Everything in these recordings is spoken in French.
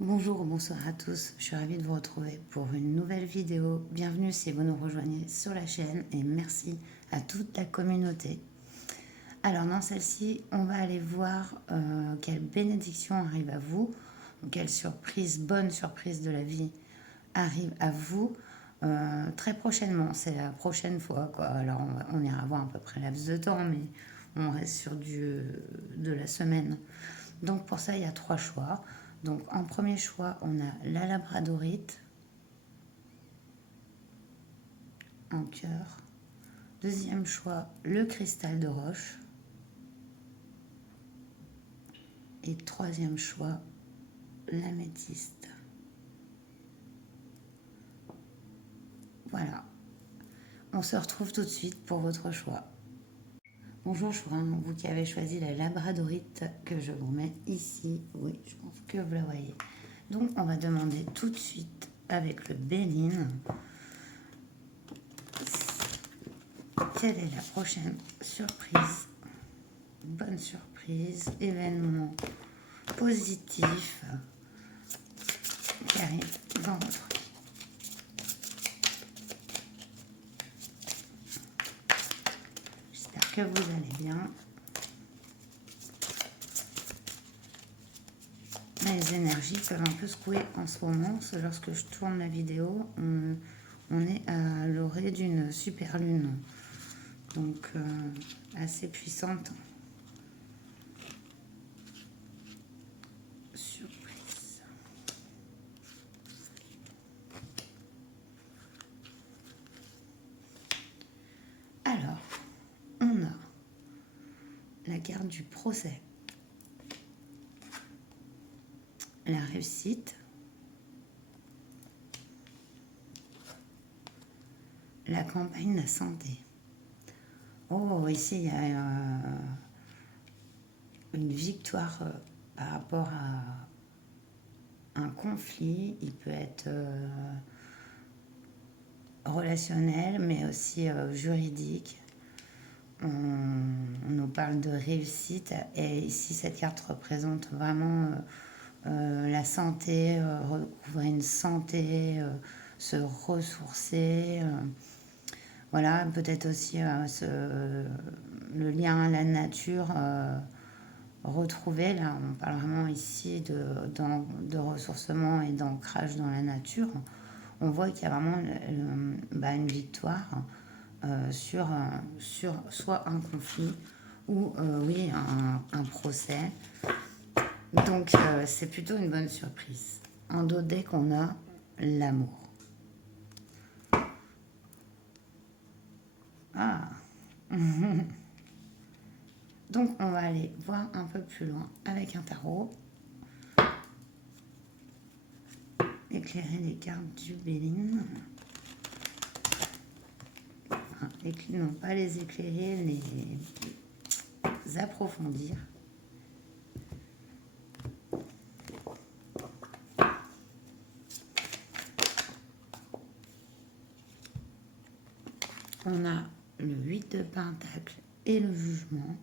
Bonjour, bonsoir à tous, je suis ravie de vous retrouver pour une nouvelle vidéo. Bienvenue si vous nous rejoignez sur la chaîne et merci à toute la communauté. Alors dans celle-ci, on va aller voir quelle bénédiction arrive à vous, quelle surprise, bonne surprise de la vie arrive à vous très prochainement. C'est la prochaine fois, quoi. Alors on ira voir à peu près laps de temps, mais on reste sur de la semaine. Donc pour ça, il y a 3 choix. Donc en premier choix, on a la labradorite en cœur. Deuxième choix, le cristal de roche. Et troisième choix, l'améthyste. Voilà. On se retrouve tout de suite pour votre choix. Bonjour Chourin, vous qui avez choisi la labradorite que je vous mets ici. Oui, je pense que vous la voyez. Donc on va demander tout de suite avec le Béline quelle est la prochaine surprise, bonne surprise, événement positif qui arrive dans votre vie. J'espère que vous allez bien. Les énergies peuvent un peu secouer en ce moment. Lorsque je tourne la vidéo, on est à l'orée d'une super lune. Donc assez puissante. Surprise. Alors, on a la carte du procès, la réussite, la campagne de la santé. Oh, ici, il y a une victoire par rapport à un conflit. Il peut être relationnel, mais aussi juridique. On nous parle de réussite. Et ici, cette carte représente vraiment la santé, recouvrer une santé, se ressourcer. Voilà, peut-être aussi le lien à la nature retrouvé. Là, on parle vraiment ici de ressourcement et d'ancrage dans la nature. On voit qu'il y a vraiment une victoire sur soit un conflit ou oui, un procès. Donc c'est plutôt une bonne surprise. En dos deck, on a l'amour. Ah. Donc on va aller voir un peu plus loin avec un tarot. Éclairer les cartes du Béline. Non, pas les éclairer, les approfondir. On a le 8 de Pentacle et le jugement.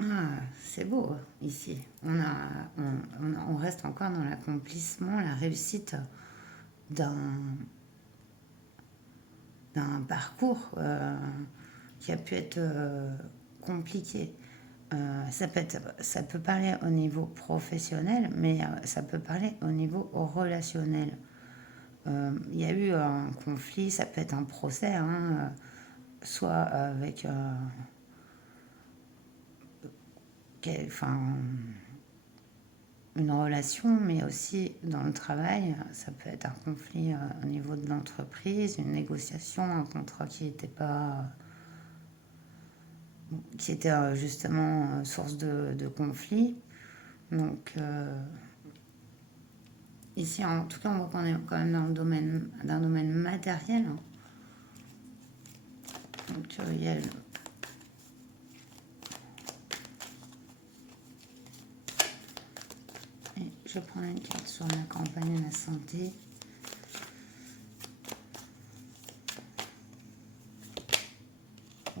Ah, c'est beau ici. On reste encore dans l'accomplissement, la réussite d'un parcours qui a pu être compliqué. Ça peut parler au niveau professionnel, mais ça peut parler au niveau relationnel. Il y a eu un conflit, ça peut être un procès, hein, soit avec une relation, mais aussi dans le travail. Ça peut être un conflit au niveau de l'entreprise, une négociation, un contrat qui n'était pas... qui était justement source de conflit. Donc, ici, en tout cas, on voit qu'on est quand même dans le domaine, d'un domaine matériel. Donc, il y a je vais prendre une carte sur la campagne de la santé.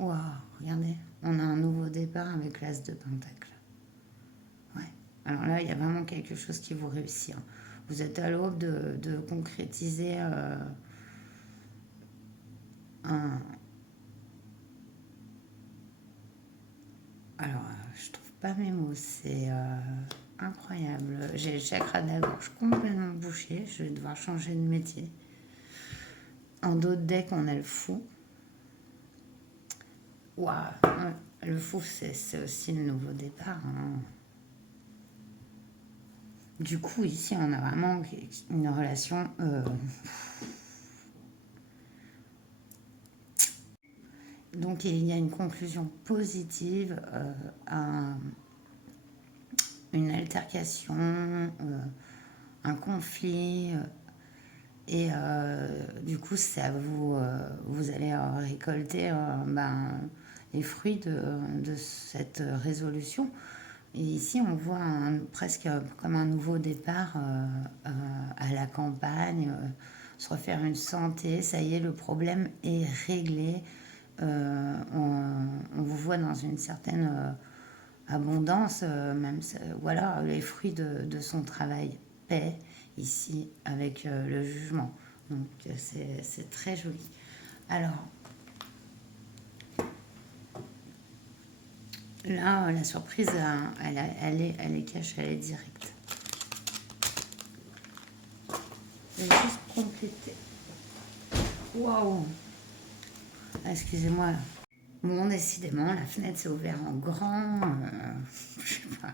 Waouh, regardez, on a un nouveau départ avec l'As de Pentacle. Ouais. Alors là, il y a vraiment quelque chose qui vous réussit. Hein. Vous êtes à l'aube de concrétiser un... Alors, je trouve pas mes mots, c'est incroyable. J'ai le chakra de la gorge complètement bouché, je vais devoir changer de métier. En d'autres decks, on a le fou. Waouh, le fou, c'est aussi le nouveau départ. Hein. Du coup, ici, on a vraiment une relation... Donc, il y a une conclusion positive à une altercation, un conflit... et du coup, ça vous allez récolter les fruits de cette résolution. Et ici, on voit presque comme un nouveau départ à la campagne, se refaire une santé. Ça y est, le problème est réglé. On vous voit dans une certaine abondance, même voilà, les fruits de son travail paix ici avec le jugement. Donc c'est très joli. Alors là, la surprise, elle est cachée, elle est directe. Je vais juste compléter. Waouh! Excusez-moi. Bon, décidément, la fenêtre s'est ouverte en grand. Je sais pas.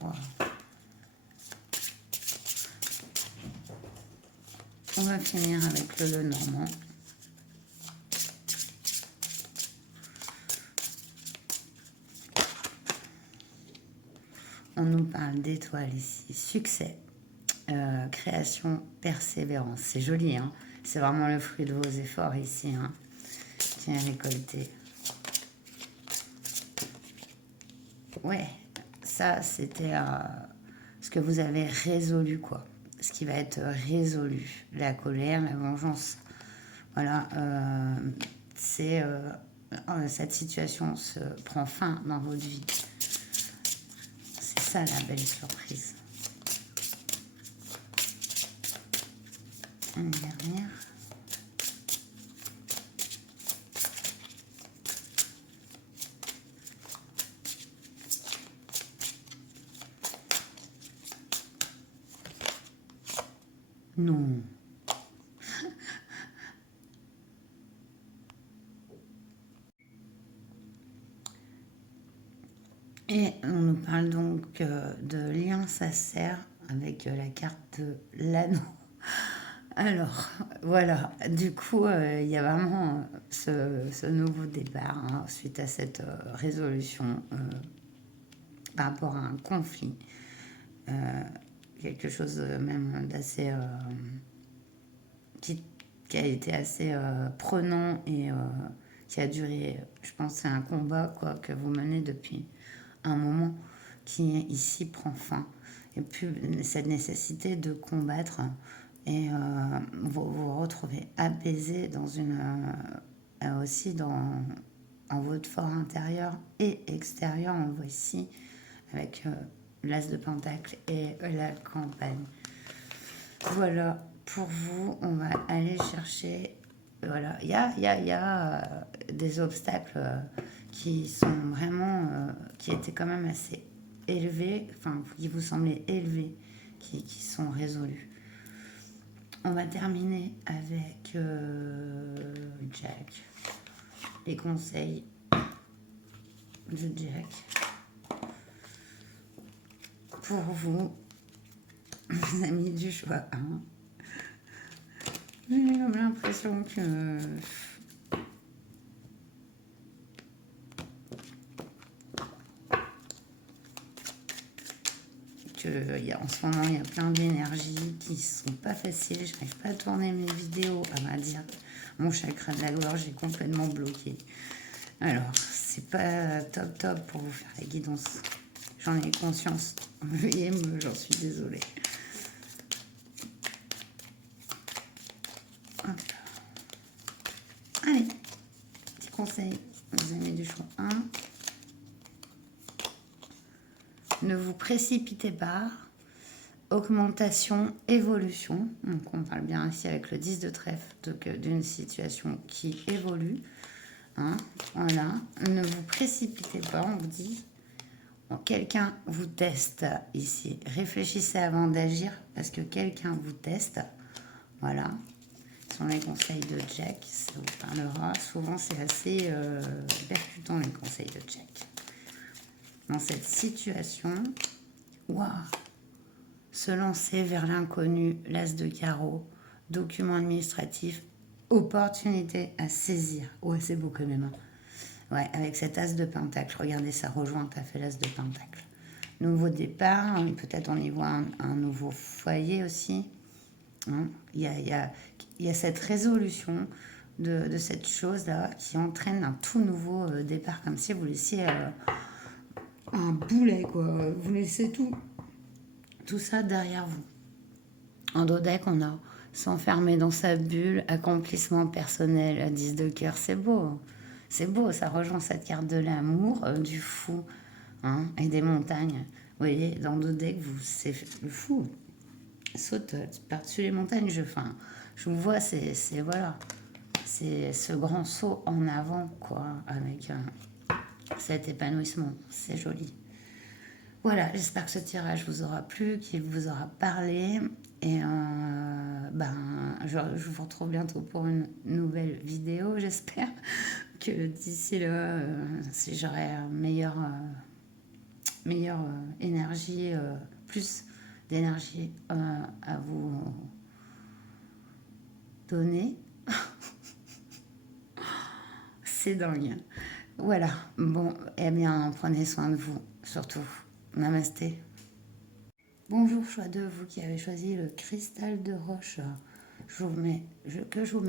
Wow. On va finir avec le Normand. On nous parle d'étoiles ici. Succès, création, persévérance. C'est joli, hein. C'est vraiment le fruit de vos efforts ici, hein, qui est récolté. Ouais, ça, c'était ce que vous avez résolu, quoi. Ce qui va être résolu. La colère, la vengeance. Voilà, cette situation se prend fin dans votre vie. C'est ça la belle surprise. Une dernière. Non. Et on nous parle donc de lien sacère avec la carte de l'anneau. Alors, voilà, du coup, il y a vraiment ce nouveau départ hein, suite à cette résolution par rapport à un conflit. Quelque chose même d'assez... qui a été assez prenant et qui a duré, je pense, c'est un combat quoi, que vous menez depuis un moment qui ici prend fin. Et puis cette nécessité de combattre et vous vous retrouvez apaisé dans une aussi en votre fort intérieur et extérieur. On le voit ici avec l'As de Pentacle et la campagne. Voilà, pour vous, on va aller chercher. Voilà, il y a des obstacles qui sont vraiment, qui étaient quand même assez élevés, enfin, qui vous semblaient élevés, qui sont résolus. On va terminer avec Jack. Les conseils de Jack. Pour vous, les amis du choix 1. J'ai comme l'impression que... en ce moment, il y a plein d'énergies qui sont pas faciles. Je n'arrive pas à tourner mes vidéos, à vrai dire. Mon chakra de la gorge est complètement bloqué. Alors, c'est pas top pour vous faire la guidance. J'en ai conscience. Veuillez j'en suis désolée. Hop. Allez, petit conseil, vous aimez du choix 1. Ne vous précipitez pas. Augmentation, évolution. Donc on parle bien ici avec le 10 de trèfle d'une situation qui évolue. Hein, voilà. Ne vous précipitez pas, on vous dit. Quelqu'un vous teste ici. Réfléchissez avant d'agir parce que quelqu'un vous teste. Voilà. Ce sont les conseils de Jack. Ça vous parlera. Souvent, c'est assez percutant les conseils de Jack. Dans cette situation, waouh, se lancer vers l'inconnu, l'as de carreau, document administratif, opportunité à saisir. Ouais, c'est beau quand même. Hein. Ouais, avec cet as de pentacle. Regardez, ça rejoint tout à fait l'as de pentacle. Nouveau départ, hein, peut-être on y voit un nouveau foyer aussi. Hein. Il y a cette résolution de cette chose-là qui entraîne un tout nouveau départ, comme si vous laissiez un boulet, quoi. Vous laissez tout ça derrière vous. En dos deck, on a s'enfermer dans sa bulle, accomplissement personnel, à 10 de cœur, c'est beau. Hein. C'est beau, ça rejoint cette carte de l'amour, du fou, hein, et des montagnes. Vous voyez, dans le deck, c'est le fou. Saute par-dessus les montagnes, je vous vois, c'est voilà. C'est ce grand saut en avant, quoi, avec cet épanouissement. C'est joli. Voilà, j'espère que ce tirage vous aura plu, qu'il vous aura parlé. Et je vous retrouve bientôt pour une nouvelle vidéo. J'espère que d'ici là, si j'aurai meilleure énergie, plus d'énergie à vous donner. C'est dingue. Voilà. Bon, eh bien, prenez soin de vous, surtout. Namasté. Bonjour, choix de vous qui avez choisi le cristal de roche. Je vous mets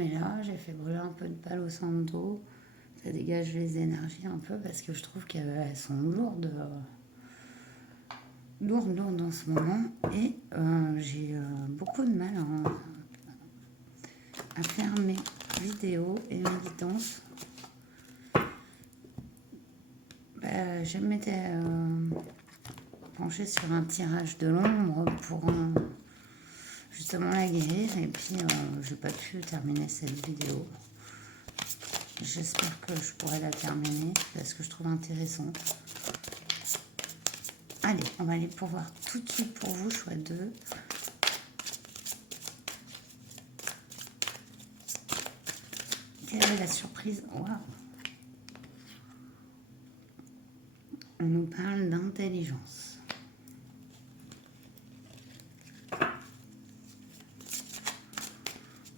là. J'ai fait brûler un peu de palo santo. Ça dégage les énergies un peu parce que je trouve qu'elles sont lourdes en ce moment. Et j'ai beaucoup de mal à faire mes vidéos et mes guidances. Je m'étais penchée sur un tirage de l'ombre pour justement la guérir et puis je n'ai pas pu terminer cette vidéo. J'espère que je pourrai la terminer parce que je trouve intéressante. Allez, on va aller pour voir tout de suite pour vous, choix 2. Quelle est la surprise? Waouh! On nous parle d'intelligence.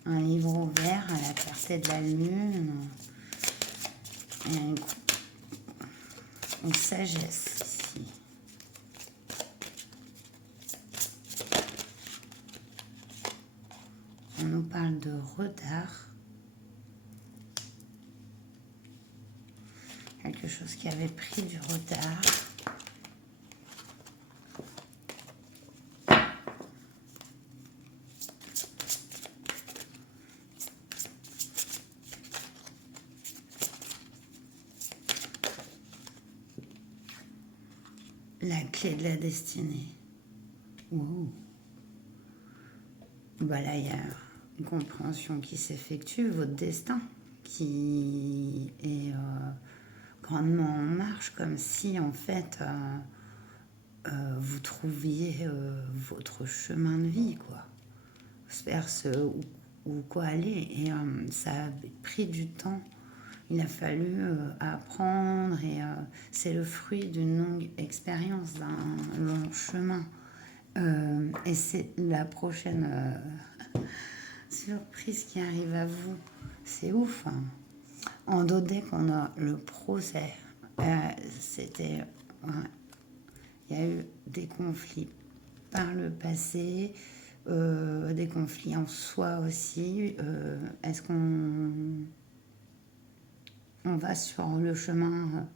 Un livre ouvert à la clarté de la lune. Et une sagesse ici. On nous parle de retard. Quelque chose qui avait pris du retard. La clé de la destinée. Wow. Voilà, il y a une compréhension qui s'effectue, votre destin qui est grandement en marche, comme si en fait vous trouviez votre chemin de vie, quoi. Vers où quoi aller. Et ça a pris du temps. Il a fallu apprendre et c'est le fruit d'une longue expérience, d'un long chemin. Et c'est la prochaine surprise qui arrive à vous. C'est ouf. Hein. En dos deck, on a le procès. C'était... il y a eu des conflits par le passé, des conflits en soi aussi. Est-ce qu'on va sur le chemin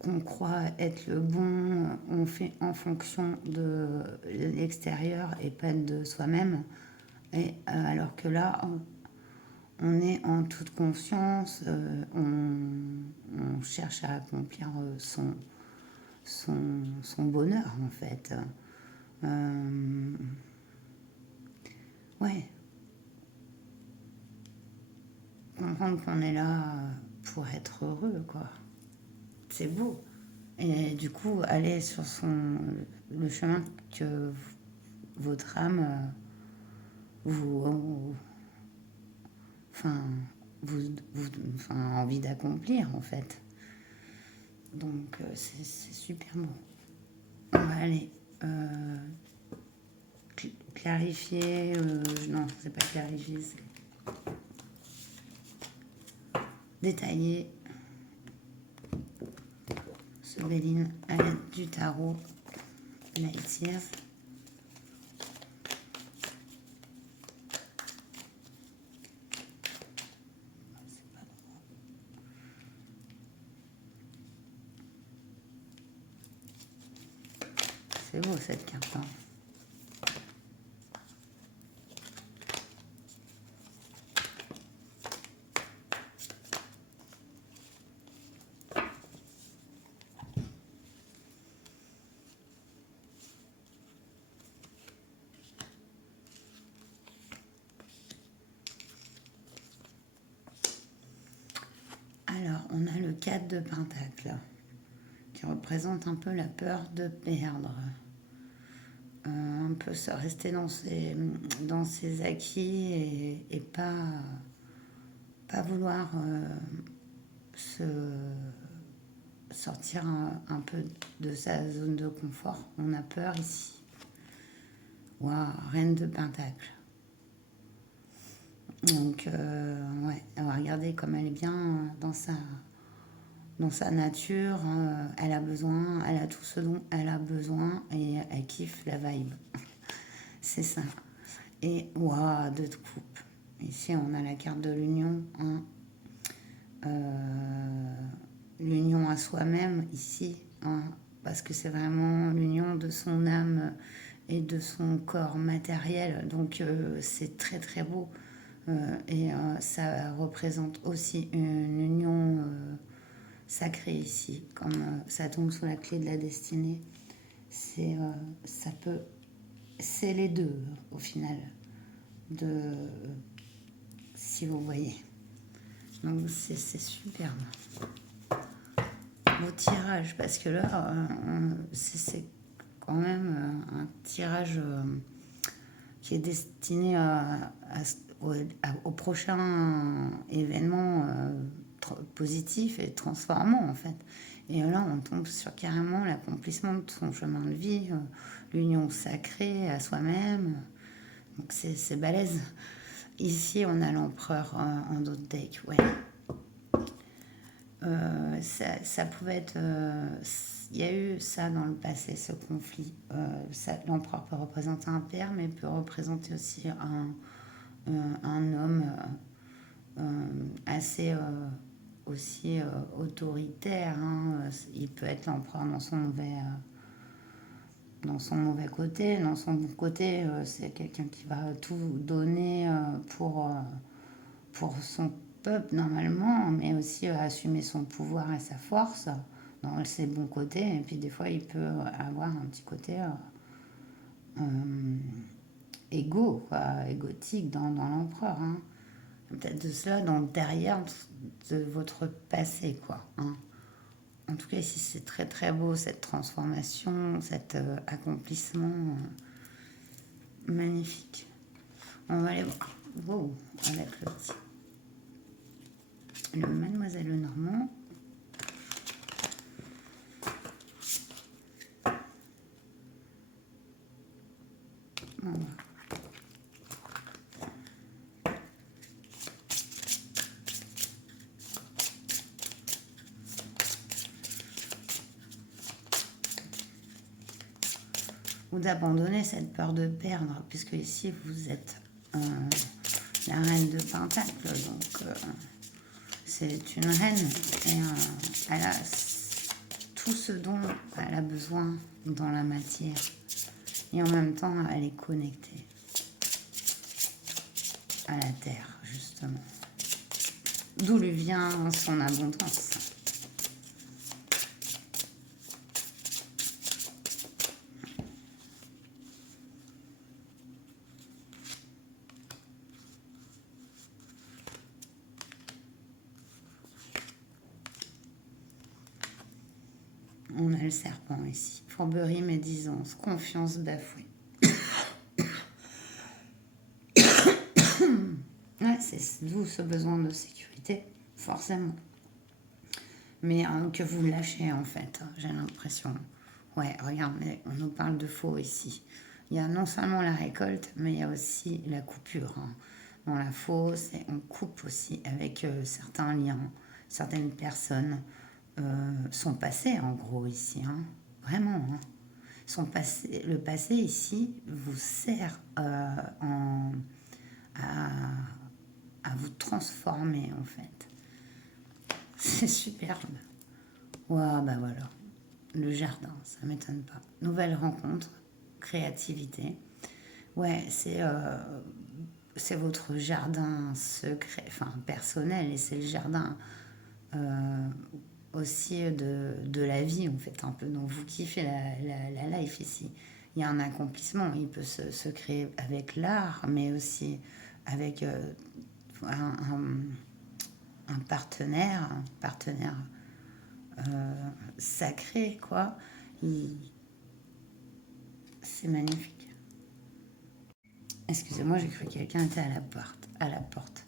qu'on croit être le bon, on fait en fonction de l'extérieur et pas de soi-même. Et alors que là, on est en toute conscience, on cherche à accomplir son bonheur en fait. Ouais, comprendre qu'on est là pour être heureux, quoi. C'est beau. Et du coup, aller sur le chemin que votre âme vous, enfin, enfin, a envie d'accomplir, en fait. Donc, c'est super beau. On va aller clarifier. Non, c'est pas clarifier, c'est détailler ce Béline à l'aide du tarot Light Years. C'est beau cette carte. Hein. Alors, on a le 4 de Pentacle qui représente un peu la peur de perdre. Un peu se rester dans ses acquis et pas vouloir se sortir un peu de sa zone de confort. On a peur ici. Waouh, Reine de Pentacle. Donc, ouais, on va regarder comme elle est bien dans sa nature. Elle a besoin, elle a tout ce dont elle a besoin et elle kiffe la vibe. C'est ça. Et waouh, 2 de coupe. Ici, on a la carte de l'union. Hein. L'union à soi-même, ici. Hein, parce que c'est vraiment l'union de son âme et de son corps matériel. Donc, c'est très, très beau. Et ça représente aussi une union sacrée ici. Comme ça tombe sous la clé de la destinée. Ça peut... C'est les deux, au final. Si vous voyez. Donc c'est superbe. Vos tirages, parce que là, c'est quand même un tirage qui est destiné au prochain événement positif et transformant, en fait. Et là, on tombe sur carrément l'accomplissement de son chemin de vie, l'union sacrée à soi-même. Donc c'est balèze. Ici, on a l'empereur en d'autres decks, ouais. Ça pouvait être... Il y a eu ça dans le passé, ce conflit. L'empereur peut représenter un père, mais peut représenter aussi un homme assez aussi autoritaire. Hein. Il peut être l'empereur dans son mauvais côté. Dans son bon côté, c'est quelqu'un qui va tout donner pour son peuple normalement, mais aussi assumer son pouvoir et sa force dans ses bons côtés. Et puis des fois, il peut avoir un petit côté égotique dans l'empereur. Hein. Peut-être de cela dans le derrière de votre passé, quoi. Hein. En tout cas, ici, c'est très très beau, cette transformation, cet accomplissement magnifique. On va aller voir. Wow, avec le Mademoiselle Lenormand. Voilà. Ou d'abandonner cette peur de perdre, puisque ici vous êtes la reine de Pentacle, donc c'est une reine et elle a tout ce dont elle a besoin dans la matière. Et en même temps, elle est connectée à la terre, justement. D'où lui vient son abondance. On a le serpent ici. Fourberie, médisance, confiance bafouée. Ouais, c'est d'où ce besoin de sécurité, forcément. Mais que vous lâchez, en fait, j'ai l'impression. Ouais, regardez, on nous parle de faux ici. Il y a non seulement la récolte, mais il y a aussi la coupure. Dans la faux, on coupe aussi avec certains liens, certaines personnes. Son passé, en gros, ici. Vraiment. Son passé, le passé, ici, vous sert à vous transformer, en fait. C'est superbe. Ouah, bah voilà. Le jardin, ça m'étonne pas. Nouvelle rencontre, créativité. Ouais, c'est votre jardin secret, enfin personnel, et c'est le jardin aussi de la vie, en fait, un peu. Donc vous kiffez la life ici. Il y a un accomplissement, il peut se créer avec l'art, mais aussi avec un partenaire sacré, quoi. C'est magnifique. Excusez-moi, j'ai cru que quelqu'un était à la porte.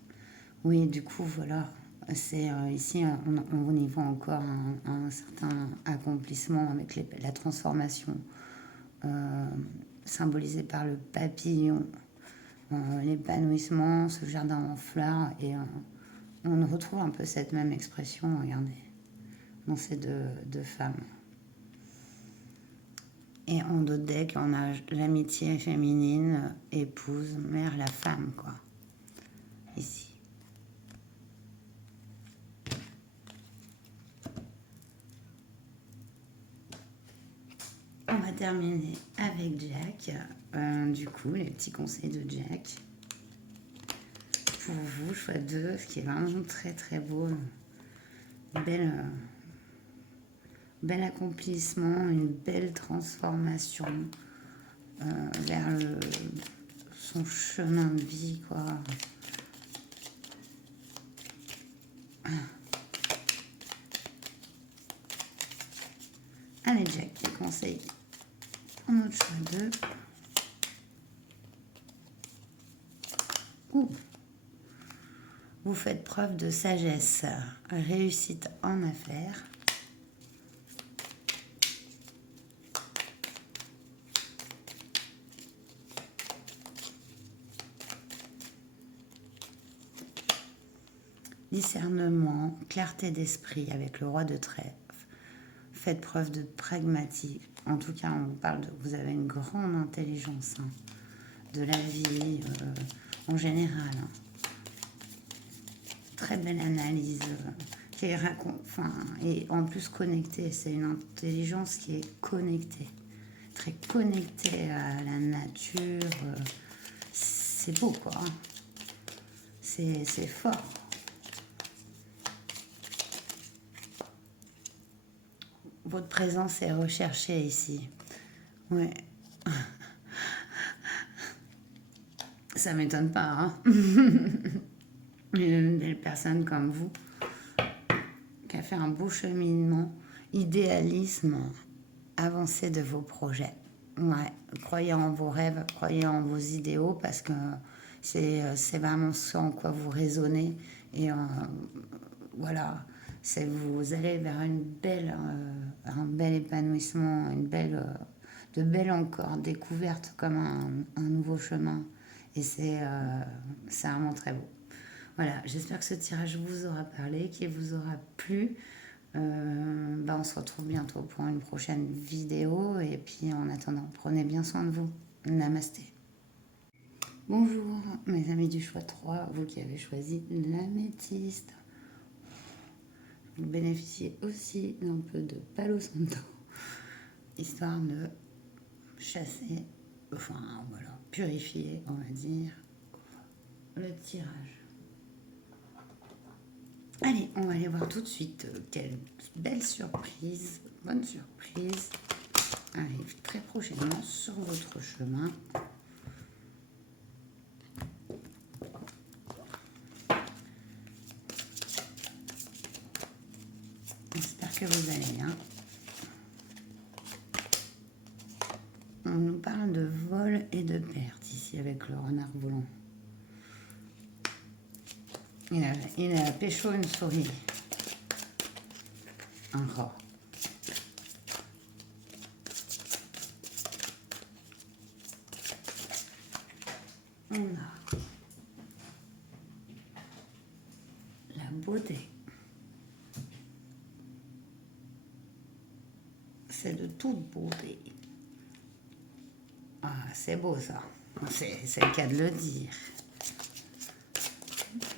Oui, du coup, voilà. C'est ici, on y voit encore un certain accomplissement avec la transformation symbolisée par le papillon, l'épanouissement, ce jardin en fleurs. Et on retrouve un peu cette même expression, regardez, dans ces deux femmes. Et en d'autres decks, on a l'amitié féminine, épouse, mère, la femme, quoi. Ici. On va terminer avec Jack. Du coup, les petits conseils de Jack. Pour vous, choix 2, ce qui est vraiment très très beau. Bel accomplissement, une belle transformation vers son chemin de vie, quoi. Allez Jack, les conseils. Un autre choix 2. Vous faites preuve de sagesse, réussite en affaires. Discernement, clarté d'esprit avec le roi de trèfle. Faites preuve de pragmatique. En tout cas, on vous parle vous avez une grande intelligence de la vie en général. Très belle analyse qui est et en plus connectée. C'est une intelligence qui est connectée, très connectée à la nature. C'est beau, quoi. C'est fort. Votre présence est recherchée ici. Ouais. Ça m'étonne pas, Une belle personne comme vous qui a fait un beau cheminement, idéalisme, avancé de vos projets. Ouais, croyez en vos rêves, croyez en vos idéaux parce que c'est vraiment ce en quoi vous raisonnez et voilà, vous allez vers un bel épanouissement, de belles encore découvertes comme un nouveau chemin et c'est vraiment très beau. Voilà, j'espère que ce tirage vous aura parlé, qu'il vous aura plu. On se retrouve bientôt pour une prochaine vidéo et puis en attendant, prenez bien soin de vous. Namasté. Bonjour mes amis du choix 3, vous qui avez choisi l'améthyste. Vous bénéficiez aussi d'un peu de Palo Santo, histoire de chasser, enfin voilà, purifier, on va dire, le tirage. Allez, on va aller voir tout de suite quelle belle surprise, bonne surprise arrive très prochainement sur votre chemin. J'espère que vous allez bien. On nous parle de vol et de perte ici avec le renard volant. Il a pécho une souris. Encore. On a la beauté. C'est de toute beauté. Ah, c'est beau ça. C'est le cas de le dire.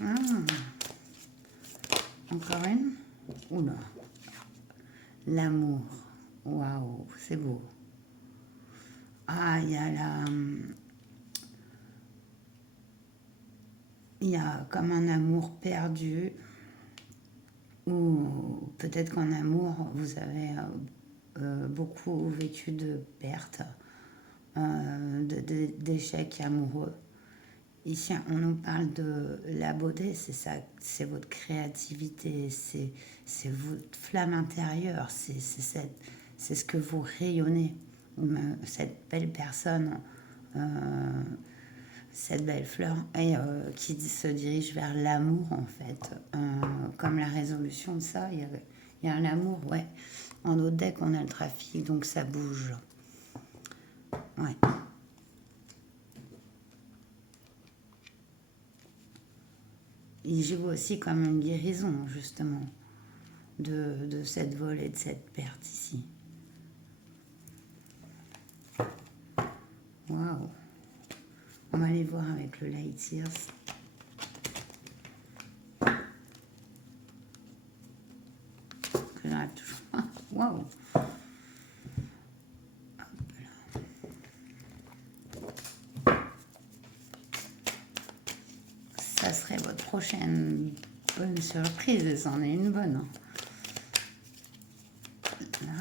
Ah. Encore une. Oula. L'amour. Waouh, c'est beau. Ah, il y a la... Il y a comme un amour perdu. Ou peut-être qu'en amour, vous avez beaucoup vécu de pertes, d'échecs amoureux. Ici, on nous parle de la beauté, c'est ça, c'est votre créativité, c'est votre flamme intérieure, c'est ce que vous rayonnez. Cette belle personne, cette belle fleur, et qui se dirige vers l'amour, en fait. Comme la résolution de ça, il y a un amour, ouais. En autre deck, on a le trafic, donc ça bouge. Ouais. Il joue aussi comme une guérison, justement, de cette vol et de cette perte ici. Waouh! On va aller voir avec le Light Years. Là, toujours. Waouh! Ça serait votre prochaine bonne surprise, et c'en est une bonne. Hein. Là.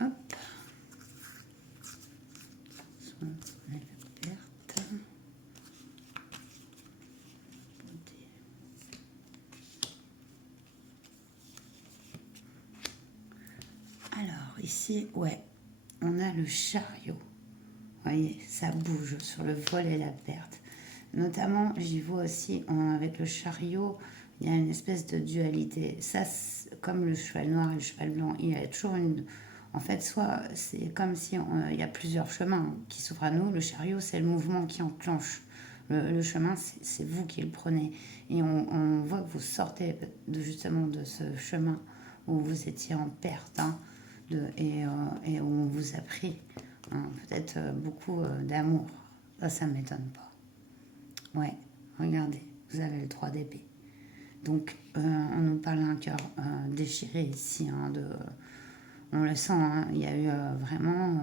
Hop. Alors, ici, ouais, on a le chariot. Vous voyez, ça bouge sur le vol et la perte. Notamment, j'y vois aussi, avec le chariot, il y a une espèce de dualité. Ça, comme le cheval noir et le cheval blanc, il y a toujours une... En fait, soit c'est comme si il y a plusieurs chemins qui s'ouvrent à nous. Le chariot, c'est le mouvement qui enclenche. Le chemin, c'est vous qui le prenez. Et on voit que vous sortez justement de ce chemin où vous étiez en perte, hein, et où on vous a pris, hein, peut-être beaucoup d'amour. Ça ne m'étonne pas. Ouais, regardez, vous avez le 3 d'épée. Donc, on nous parle d'un cœur déchiré ici. Hein, on le sent, hein, il y a eu vraiment,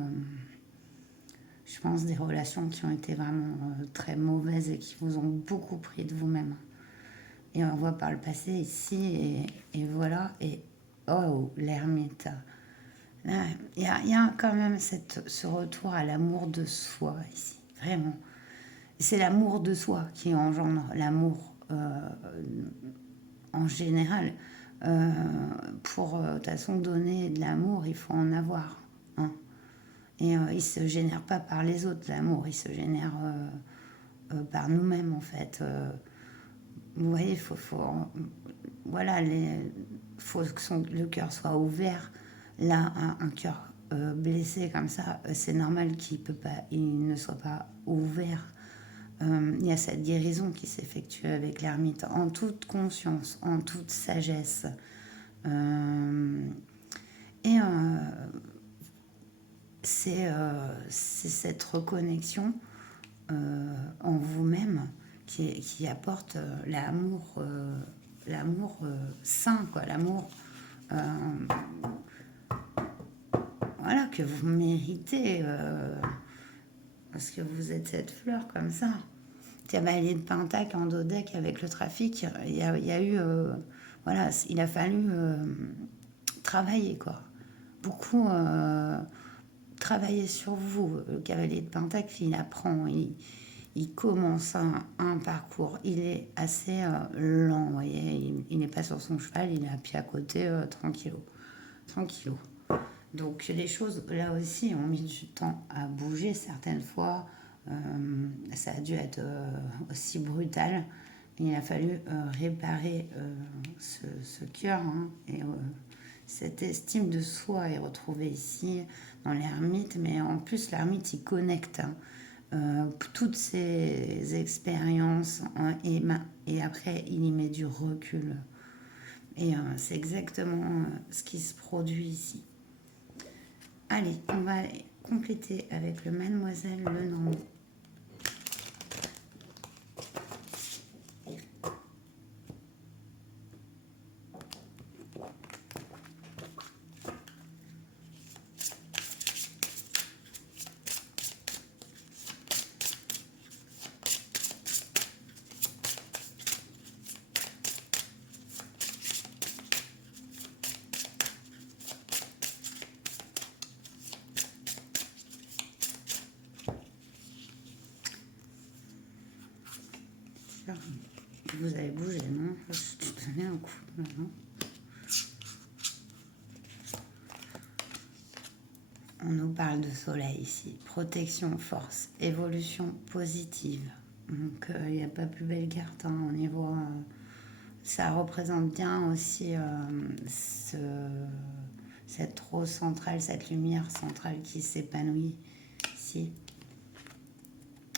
je pense, des relations qui ont été vraiment très mauvaises et qui vous ont beaucoup pris de vous-même. Et on voit par le passé ici, et voilà, et oh, l'ermite. Là, il y a quand même ce retour à l'amour de soi ici, vraiment. C'est l'amour de soi qui engendre l'amour en général. Pour de toute façon donner de l'amour, il faut en avoir. Hein. Et il ne se génère pas par les autres, l'amour, il se génère par nous-mêmes en fait. Vous voyez, il faut voilà, faut que le cœur soit ouvert. Là, un cœur blessé comme ça, c'est normal qu'il ne soit pas ouvert il y a cette guérison qui s'effectue avec l'ermite en toute conscience, en toute sagesse. Et c'est cette reconnexion en vous-même qui apporte l'amour sain, quoi, l'amour voilà, que vous méritez, parce que vous êtes cette fleur comme ça. Cavalier de Pentacle en dodec avec le trafic, il y a eu, voilà, il a fallu travailler, quoi. Beaucoup travailler sur vous. Le cavalier de Pentacle, il apprend, il commence un parcours. Il est assez lent, vous voyez. Il n'est pas sur son cheval, il est à pied à côté, tranquillou. Tranquillou. Donc les choses, là aussi, ont mis du temps à bouger certaines fois. Ça a dû être aussi brutal. Il a fallu réparer ce cœur, hein, et cette estime de soi est retrouvée ici dans l'ermite. Mais en plus, l'ermite, il connecte, hein, toutes ces expériences, hein, et après, il y met du recul. Et c'est exactement ce qui se produit ici. Allez, on va compléter avec le Mademoiselle Lenormand. Vous avez bougé, non? Je te donnais un coup maintenant. On nous parle de soleil ici. Protection, force, évolution positive. Donc il n'y a pas plus belle carte, hein, au niveau... ça représente bien aussi cette rose centrale, cette lumière centrale qui s'épanouit ici.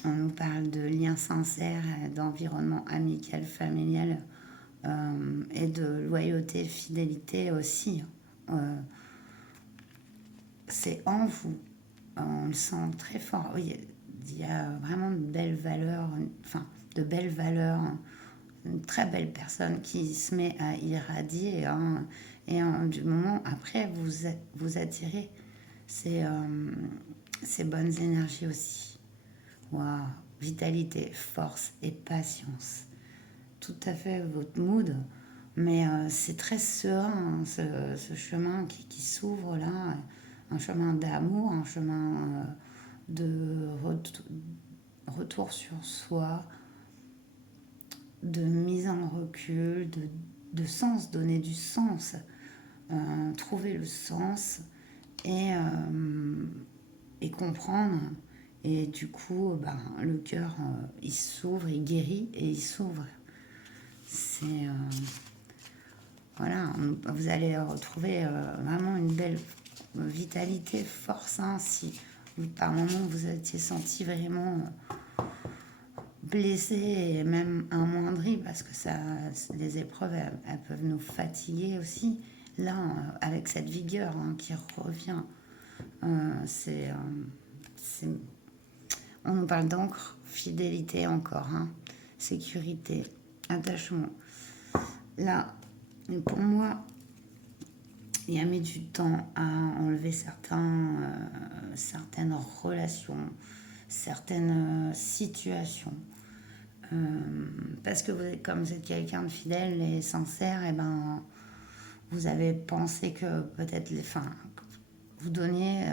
On nous parle de liens sincères, d'environnement amical, familial, et de loyauté, fidélité aussi. C'est en vous. On le sent très fort. Oui, il y a vraiment de belles valeurs, une très belle personne qui se met à irradier, hein, et du moment après, vous attirez ces bonnes énergies aussi. Waouh, vitalité, force et patience. Tout à fait votre mood, mais c'est très serein, hein, ce chemin qui s'ouvre là, un chemin d'amour, un chemin de retour sur soi, de mise en recul, de sens, donner du sens, trouver le sens et comprendre. Et du coup, le cœur, il s'ouvre, il guérit et il s'ouvre. C'est... voilà, vous allez retrouver vraiment une belle vitalité, force, hein, si par moment vous étiez senti vraiment blessé et même amoindri, parce que les épreuves, elles peuvent nous fatiguer aussi. Là, avec cette vigueur, hein, qui revient, c'est on nous parle d'encre, fidélité encore, hein, sécurité, attachement. Là, pour moi, il a mis du temps à enlever certaines relations, certaines situations. Parce que comme vous êtes quelqu'un de fidèle et sincère, et vous avez pensé que peut-être vous donniez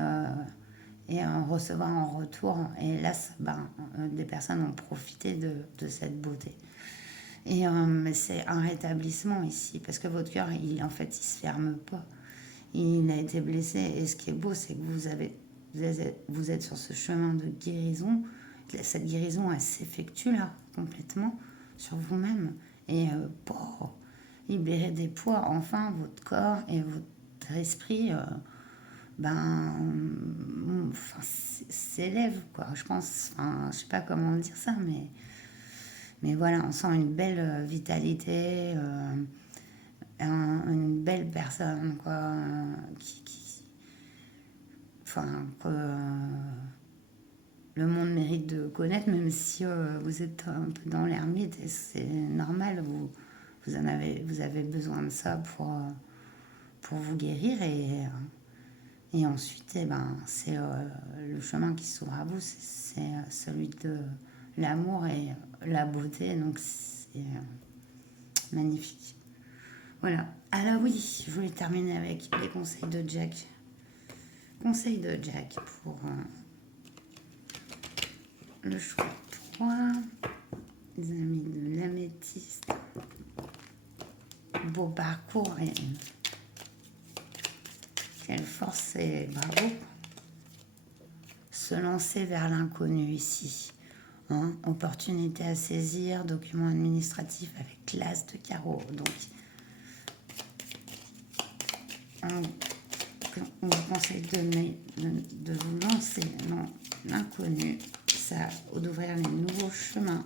et recevoir en retour. Et là, des personnes ont profité de cette beauté. Et c'est un rétablissement ici, parce que votre cœur, en fait, il se ferme pas. Il a été blessé. Et ce qui est beau, c'est que vous êtes sur ce chemin de guérison. Cette guérison, elle s'effectue là, complètement, sur vous-même. Et pour libérer des poids, enfin, votre corps et votre esprit... s'élève, quoi. Je pense, enfin, je sais pas comment dire ça, mais voilà, on sent une belle vitalité, une belle personne, quoi, enfin, que le monde mérite de connaître, même si vous êtes un peu dans l'ermite, et c'est normal, vous avez besoin de ça pour vous guérir, et ensuite, eh ben, c'est le chemin qui s'ouvre à vous, c'est celui de l'amour et la beauté, donc c'est magnifique. Voilà. Alors oui, je voulais terminer avec les conseils de Jack. Conseils de Jack pour le choix 3, les amis de l'améthyste. Beau parcours et quelle force et bravo. Se lancer vers l'inconnu ici. Hein, opportunité à saisir, document administratif avec l'as de carreau. Donc, on vous conseille de vous lancer dans l'inconnu, ça, d'ouvrir les nouveaux chemins,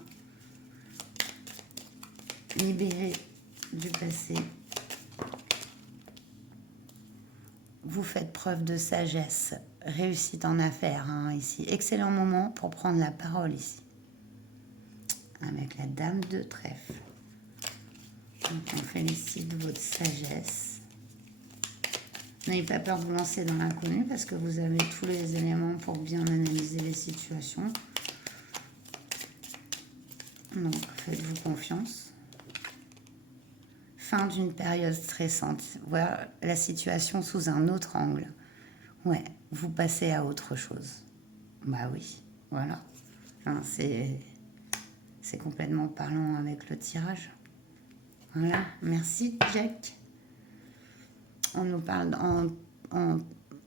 libérer du passé. Vous faites preuve de sagesse, réussite en affaires, hein, ici. Excellent moment pour prendre la parole ici. Avec la dame de trèfle. Donc on félicite votre sagesse. N'ayez pas peur de vous lancer dans l'inconnu parce que vous avez tous les éléments pour bien analyser les situations. Donc faites-vous confiance. Fin d'une période stressante. Voir la situation sous un autre angle. Ouais, vous passez à autre chose. Bah oui, voilà. Enfin, c'est complètement parlant avec le tirage. Voilà, merci Jack. On nous parle en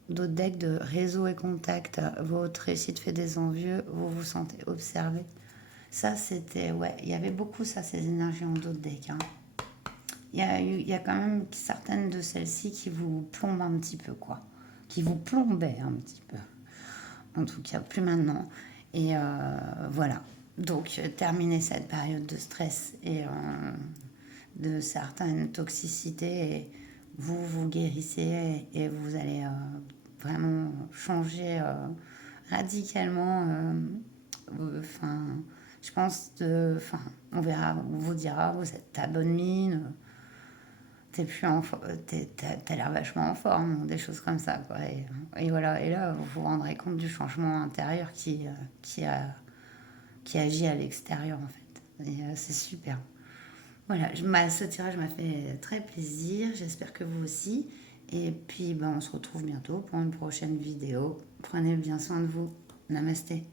d'autres decks de réseau et contact. Votre réussite fait des envieux, vous vous sentez observé. Ça, c'était, ouais, il y avait beaucoup ça, ces énergies en d'autres decks. Hein. Il y a quand même certaines de celles-ci qui vous plombent un petit peu, quoi. Qui vous plombaient un petit peu. En tout cas, plus maintenant. Et voilà. Donc, terminer cette période de stress et de certaines toxicités, et vous guérissez et vous allez vraiment changer radicalement. Enfin, je pense on verra, on vous dira, vous êtes à bonne mine, t'as l'air vachement en forme, des choses comme ça, quoi. Et voilà, et là, vous vous rendrez compte du changement intérieur qui agit à l'extérieur, en fait. Et c'est super. Voilà, ce tirage m'a fait très plaisir, j'espère que vous aussi. Et puis, ben, on se retrouve bientôt pour une prochaine vidéo. Prenez bien soin de vous. Namasté.